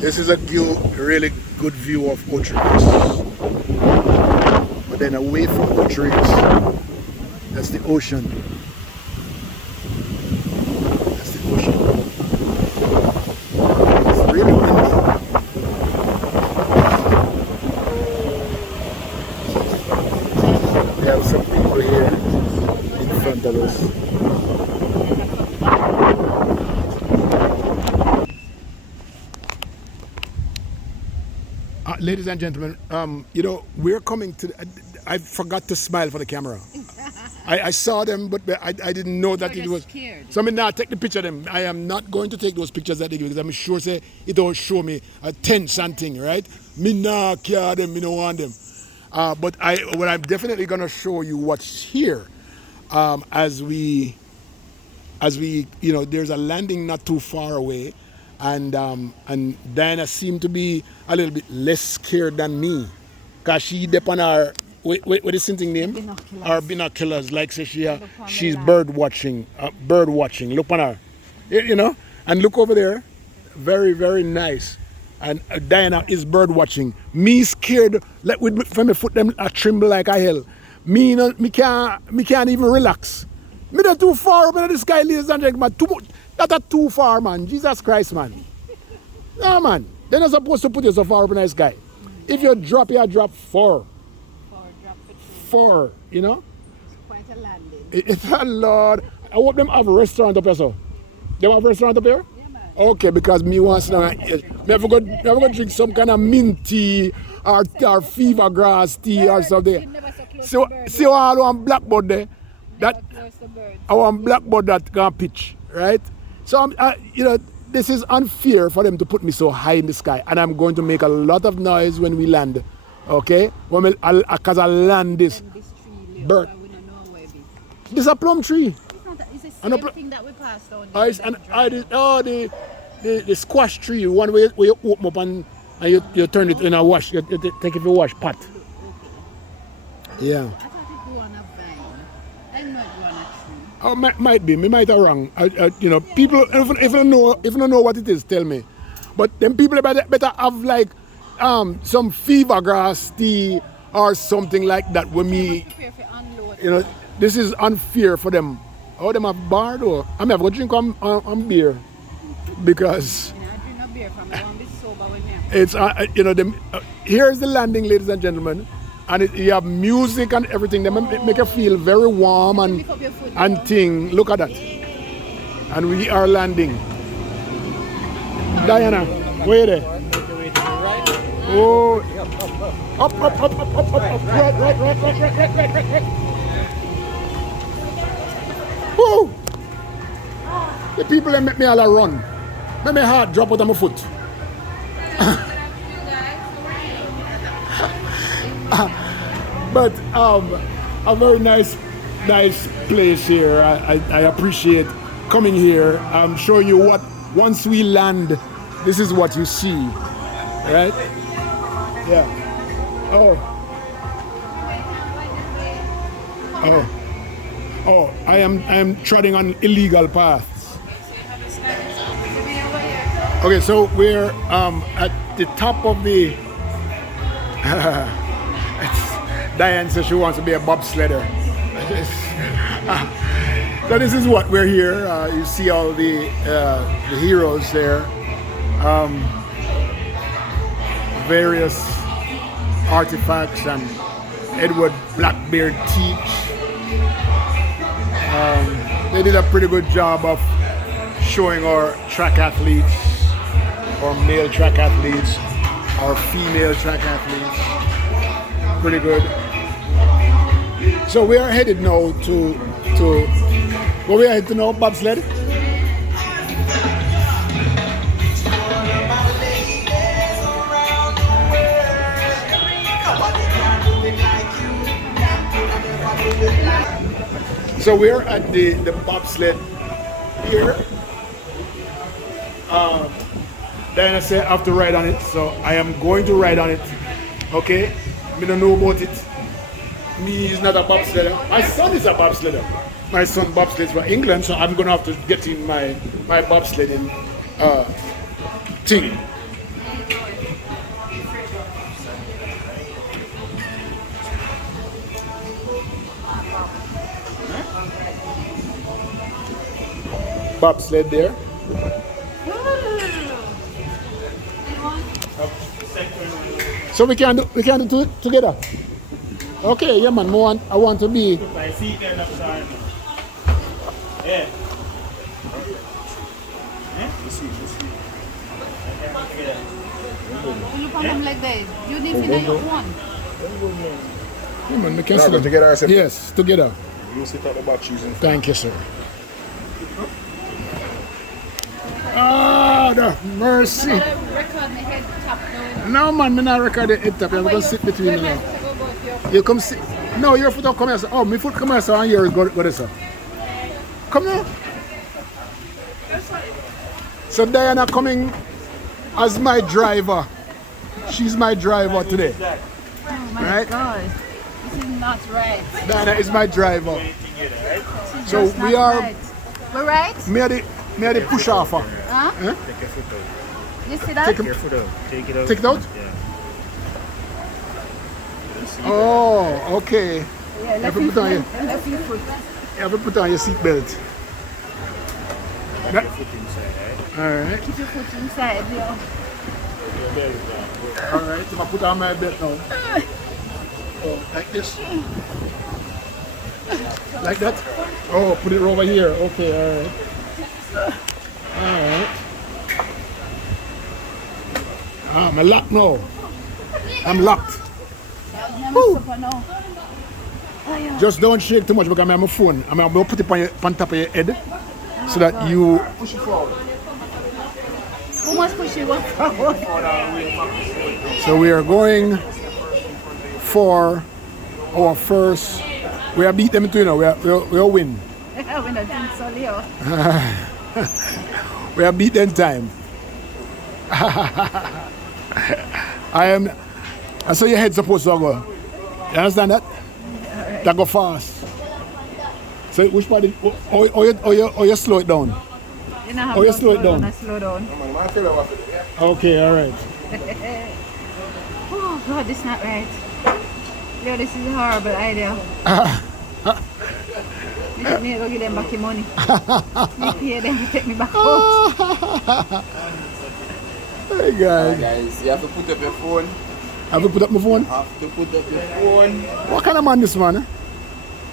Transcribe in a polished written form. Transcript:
This is a really good view of Ocho Rios. But then away from Ocho Rios, that's the ocean. That's the ocean. It's really windy. We have some people here in front of us. Ladies and gentlemen, you know, we're coming to. I forgot to smile for the camera. I saw them, but I didn't know that it was. Scared. So I mean, now take the picture of them. I am not going to take those pictures that they give because I'm sure say it don't show me a tense and thing, right? Me not care them, me don't want them. But I'm definitely gonna show you what's here, as we, you know, there's a landing not too far away. And Diana seemed to be a little bit less scared than me, cause she dep on her what is the name? Binoculars. Our binoculars, like say she's bird watching. Look on her, you know, and look over there, very very nice. And Diana is bird watching. Me scared, like with my foot them a tremble like a hell. Me can't even relax. Me not too far up in the sky, ladies and gentlemen. That's too far, man. Jesus Christ, man. No, man. They're not supposed to put you so far up in the sky. If you drop, you drop four. Four, you know? It's quite a landing. It's a lot. I hope them have a restaurant up here, so. They have a restaurant up here? Yeah, man. Okay, because me wants to never go drink some kind of mint tea or fever grass tea or something. So, see all one blackboard there? That I want blackboard that can pitch, right? So you know, this is unfair for them to put me so high in the sky, and I'm going to make a lot of noise when we land. Okay? Because I land this bird. This is a plum tree. It's the same thing that we passed on. The squash tree, one where you open up and you turn it in a wash. You take it for a wash pot. Yeah. Oh, might be. Me might have wrong. You know, people if you don't know what it is, tell me. But then people better have like some fever grass tea or something like that. When me, you know, this is unfair for them. Oh, them have bar though. I mean, I've got to drink on beer because. I drink no beer from. I want to be sober with me. It's you know, here's the landing, ladies and gentlemen. And you have music and everything. They make you feel very warm and thing. Look at that. And we are landing. Diana, where are they? Oh, up. Right. Woo! The people that make me all run. Make my heart drop out of my foot. But a very nice place here. I appreciate coming here. I'm showing you what once we land, this is what you see, right? Yeah. Oh, I am treading on illegal paths. Okay, so we're at the top of the. Diane says she wants to be a bobsledder. So this is what we're here. You see all the heroes there. Various artifacts and Edward Blackbeard teach. They did a pretty good job of showing our track athletes, or male track athletes, or female track athletes. Pretty good. So we are headed now to where we are headed to now, bobsled. So we're at the bobsled here. Diana said I have to ride on it, so I am going to ride on it. Okay? I don't know about it. Me is not a bobsledder. My son is a bobsledder. My son bobsleds from England, so I'm gonna have to get in my bobsledding thing. bobsled there. So we can do it together. Okay, yeah man, I want to be. Yeah. You come home like that. You need to know your one. Yeah man, we can Now sit go down. together, I said. Yes, together. You sit at the back using. Thank you, sir. Ah, the mercy. Record my head top down. No man, me not record the head top. I'm gonna sit between you now. You come sit. No, your foot will come here. Sir. Oh, my foot come here, sir, and yours go there, sir. Come now. So Diana coming as my driver. She's my driver today. Oh my Right? God. This is not right. Diana is my driver. This is So just we not are- right. We're right? Me are the push offer. Huh? Huh? Take your foot out. You see that? Take him. Your foot out. Take it out. Take it out? Yeah. Oh, okay. Yeah, left Every your put on you. foot. Left your foot. You have to put on your seatbelt. Keep your foot inside, right? Alright. Keep your foot inside, yo. Alright, I'm gonna put on my belt now. Oh, like this. Like that? Oh, put it over here. Okay, alright. Alright. Ah, I'm locked now. I'm locked. Woo. Now. Just don't shake too much because I'm on my phone. I'm gonna put it on top of your head so that you push it forward. Who must push you one forward? So we are going for our first. We are beat them too, you know. We'll win. We don't think so, Leo. We are beat them time. I saw your head supposed to go. You understand that? That go fast. So which part? Or you slow it down. You know how Oh, you to slow it down. Slow down. Okay, all right. Oh God, this is not right. Leo, this is a horrible idea. You need to go give them back your money. You pay them to take me back out. Hey guys, Guys, you have to put up your phone. have you put up my phone? Have to put up your phone. What kind of man this man? Eh?